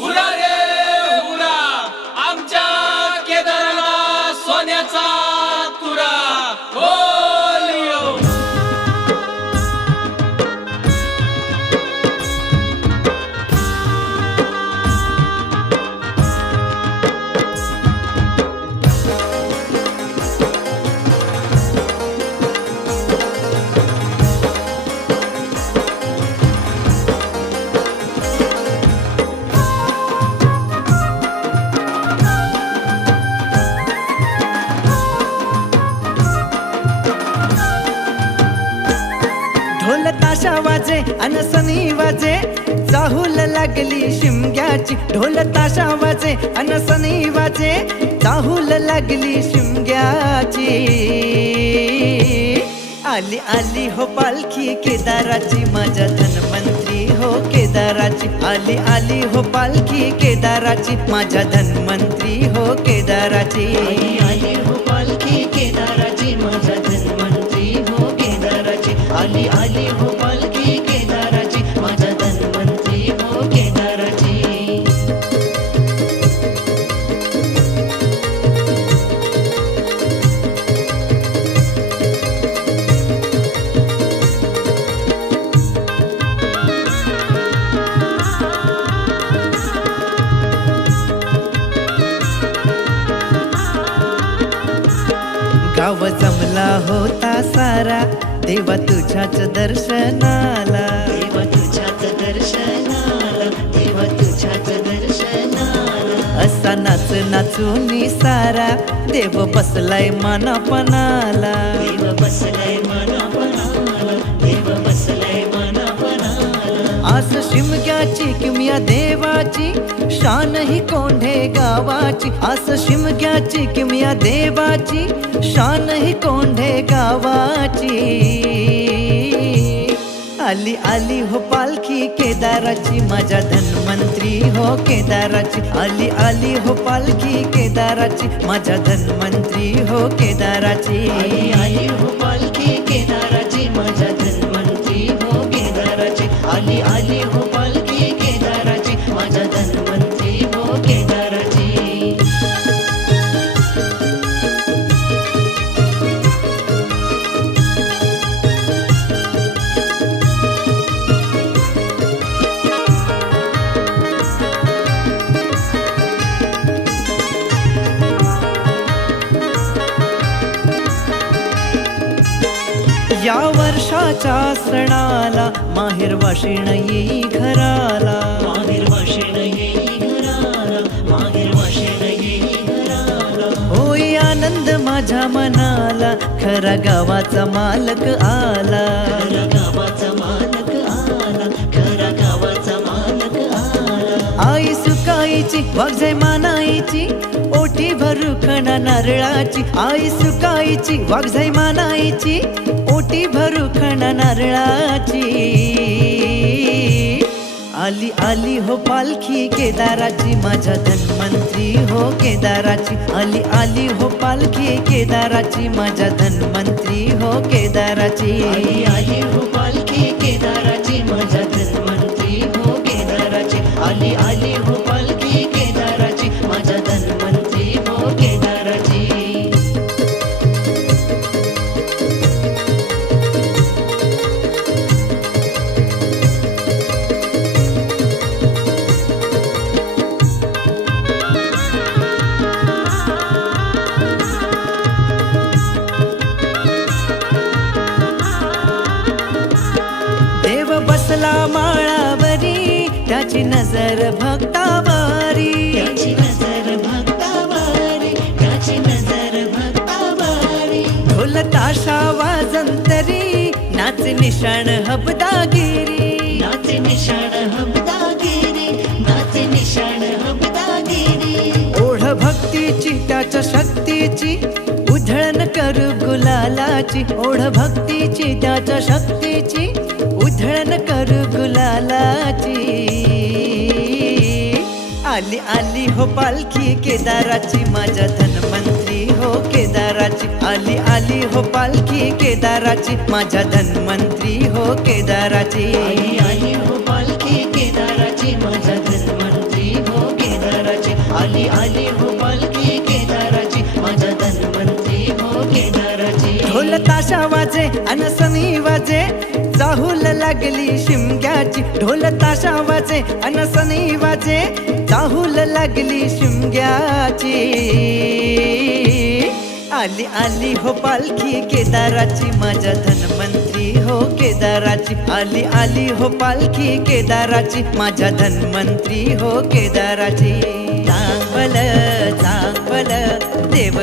Udah. वाजे अनसनी वाजे. चाहूल लागली शिमग्याची ढोल ताशा वाजे अनसनी वाजे. चाहूल लागली शिमग्याची. आली आली हो पालखी केदाराची माझ्या धनमंत्री हो केदाराची. आली आली हो पालखी केदाराची माझ्या धनमंत्री हो केदाराची. आली हो पालखी केदाराची माझ्या गाव जमला होता सारा देवा तुझ्याच दर्शनाला. देवा तुझ्याच दर्शनाला देवा तुझ्याच दर्शनाला. असा नाच नाचून सारा देव बसलाय मनापणाला. देव बसलाय मनापणाला. शिमग्याची किमया देवाची, शान ही कोंढे गावाची। शिमग्याची देवाची, शान ही कोंढे गावाची। हो पालखी केदाराची, माझ्या धन्वंतरी हो केदाराची। आली आली हो पालखी केदाराची, माझ्या धन्वंतरी हो केदाराची। हो पालखी केदाराची आली आली हो या वर्षाच्या सणाला माहेर वाशिण येई घराला. मागीर वाशेण येई घराला मागीर वाशेण येई घराला. होई आनंद माझ्या मनाला खरा गावाचा मालक आला. गावाचा मालक आला खरा गावाचा मालक आला. आई सुकाईची वागजाय मानाईची भरू नारळाची आई सुकाईची वागजाय मानायची ओटी भरू खणा नारळाची. आली आली हो पालखी केदाराची माझ्या धन्वंतरी हो केदाराची. आली आली हो पालखी केदाराची माझ्या धन्वंतरी हो केदाराची. आली आली हो पालखी केदाराची माझ्या धनमंत्री हो केदाराची. आली आली हो पालखी त्याची नजर भक्तावारी. त्याची नजर भक्तावारी त्याची नजर भक्तावारी. ढोल ताशा वाजंतरी नाच निशाण हबदागिरी. नाचे निशाण हबदागिरी नाचे निशाण हबदागिरी. ओढ भक्तीची त्याच्या शक्तीची उधळण करू गुलालाची. ओढ भक्तीची त्याच्या शक्तीची उधळण करू गुलालाची. आली आली हो पालखी, केदाराची माझ्या धनमंत्री हो, केदाराची आली आली हो पालखी, केदाराची माझ्या धनमंत्री हो, केदाराची. आली धन्वंतरी हो ताशा वाजे अनसनी वाजे. चाहूल लागली शिमग्याची ढोल ताशा वाजे अनसनी वाजे. चाहूल लागली शिमग्याची. आली आली हो पालखी केदाराची माझ्या धनमंत्री हो केदाराची. आली आली हो पालखी केदाराची माझ्या धनमंत्री हो केदाराची. चांगल चांगल देव